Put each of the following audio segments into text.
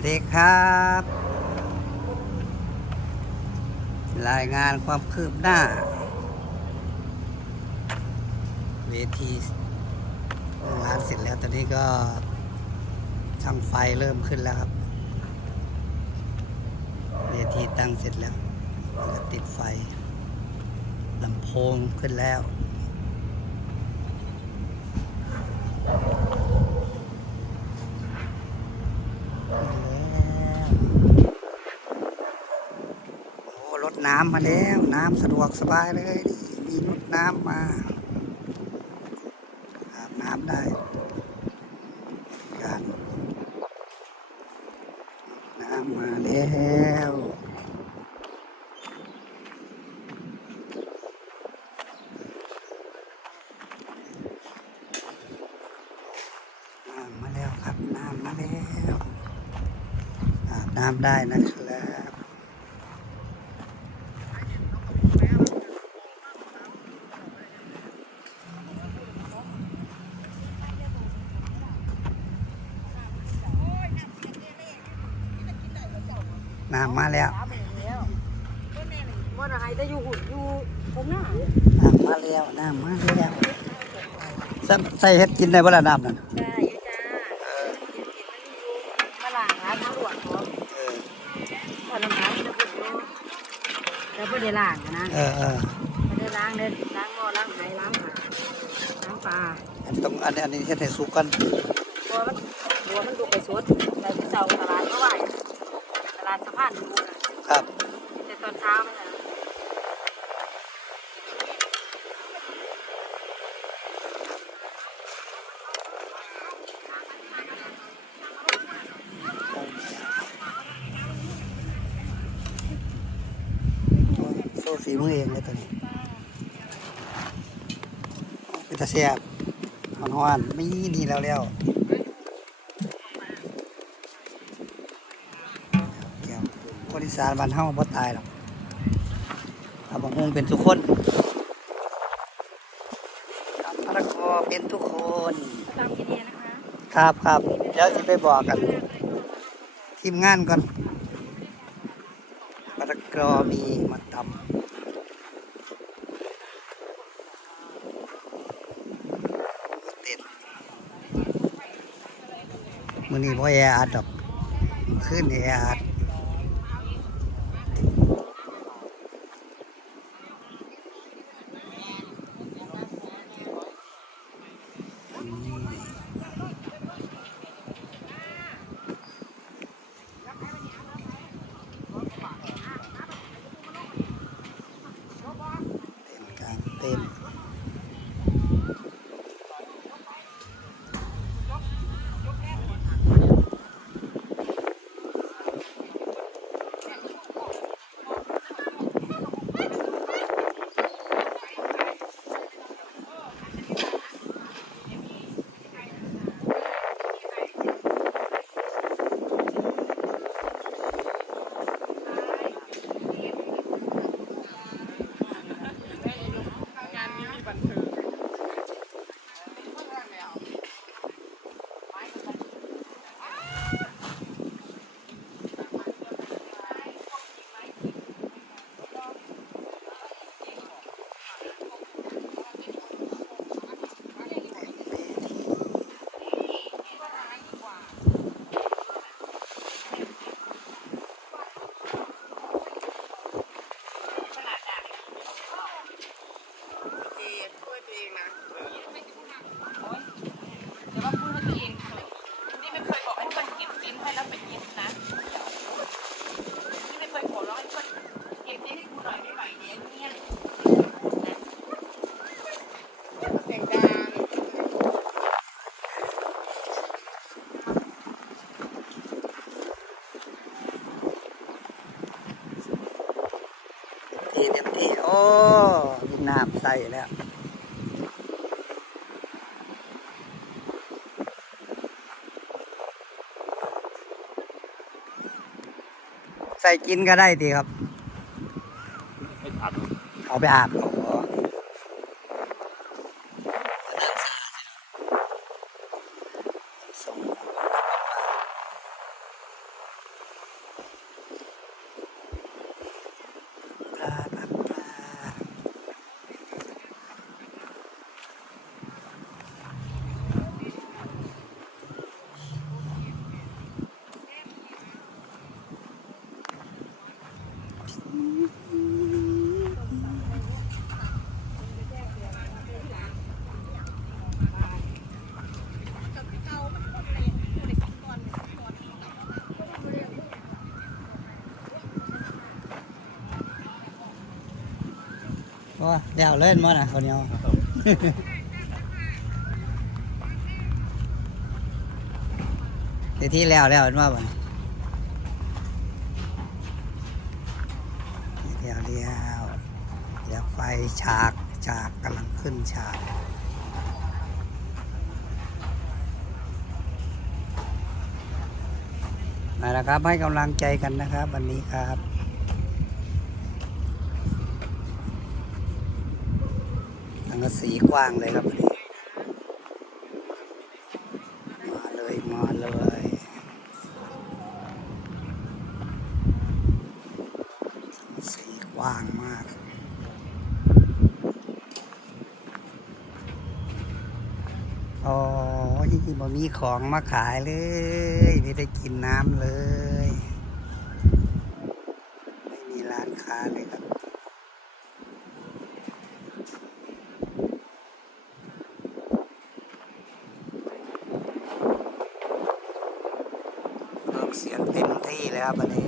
วัสดีครับ รายงานความคืบหน้า เวทีงานเสร็จแล้วตอนนี้ก็ช่างไฟเริ่มขึ้นแล้วครับ เวทีตั้งเสร็จแล้วติดไฟลำโพงขึ้นแล้ว โอ้รถน้ำมาแล้ว น้ำสะดวกสบายเลยนี่มีรถน้ำมาอาบน้ำได้การน้ำมาแล้วน้ำมาแล้วครับ น้ำมาแล้วอาบ น้ำได้นะครับน้ำมาแล้วว่าอะไรได้อยู่หุ่นอยู่ตรงหน้าน้ำมาแล้วน้ำมาแล้วใส่ใส่เฮ็ดกินได้บ่ล่ะน้ำนั่น ใช่จ้ามาล้างร้านตำรวจเขา เออ พอน้ำล้างจะพูดอยู่แล้ว ไม่ได้ล้างนะเออเออไม่ได้ล้างเลยล้างหม้อล้างไหล้างผักล้างปลาอันนี้ต้องอันนี้อันนี้เฮ็ดให้สุกก่อนบัวมันบัวมันดูไปสดไปที่เสาตลาดเมื่อวานตลาดสะพานดูนะครับ แต่ตอนเช้าไม่นะ โซ่ฝีมือเองเลยตัวนี้เป็นตาแซ่บหอนหอนๆมีดีแล้วแล้วแก้วคนอีสานบ้านเฮาบ่ตายหรอกเอาบังฮงเป็นทุกคนมะละกอเป็นทุกคนตามกินเองนะคะ ครับครับเดี๋ยวจะไปบอกกัน ทีมงานก่อน มะละกอมีมาตำเต็ดมันนี่พ่อแออัดดอก ขึ้นแออัด ม น้ำใส่แล้วใส่กินก็ได้ดีครับ เอาไปอาบ แล้วเล่นมั้นะคนเดียวเดี๋ยวที่แล้วแล้วเห็นว่าบ่นเดี๋ยวเดียวเดี๋ยวไฟฉากฉากกำลังขึ้นฉากมาแล้วครับให้กำลังใจกันนะครับ วันนี้ครับ งกะสีกว้างเลยครับวันนี้มาเลยมาเลยสีกว้างมากอ๋อจริงๆบ่มีของมาขายเลยไมีแต่กินน้ำเลย ไม่มีร้านค้าเลยครับ เสียงเต็มที่เลยครับวันนี้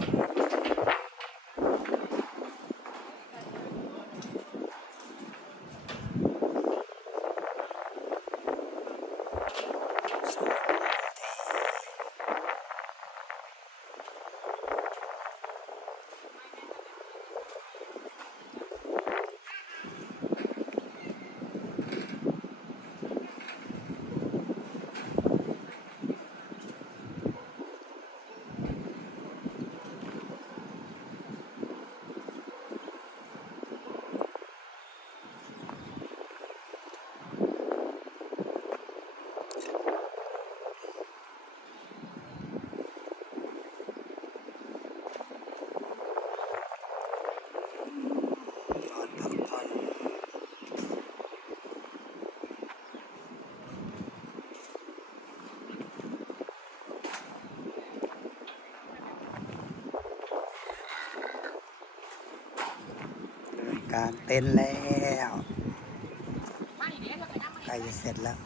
กางเต็นท์แล้วใกล้จะเสร็จแล้ว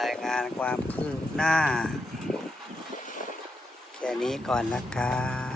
รายงานความคืบหน้า แค่นี้ก่อนนะครับ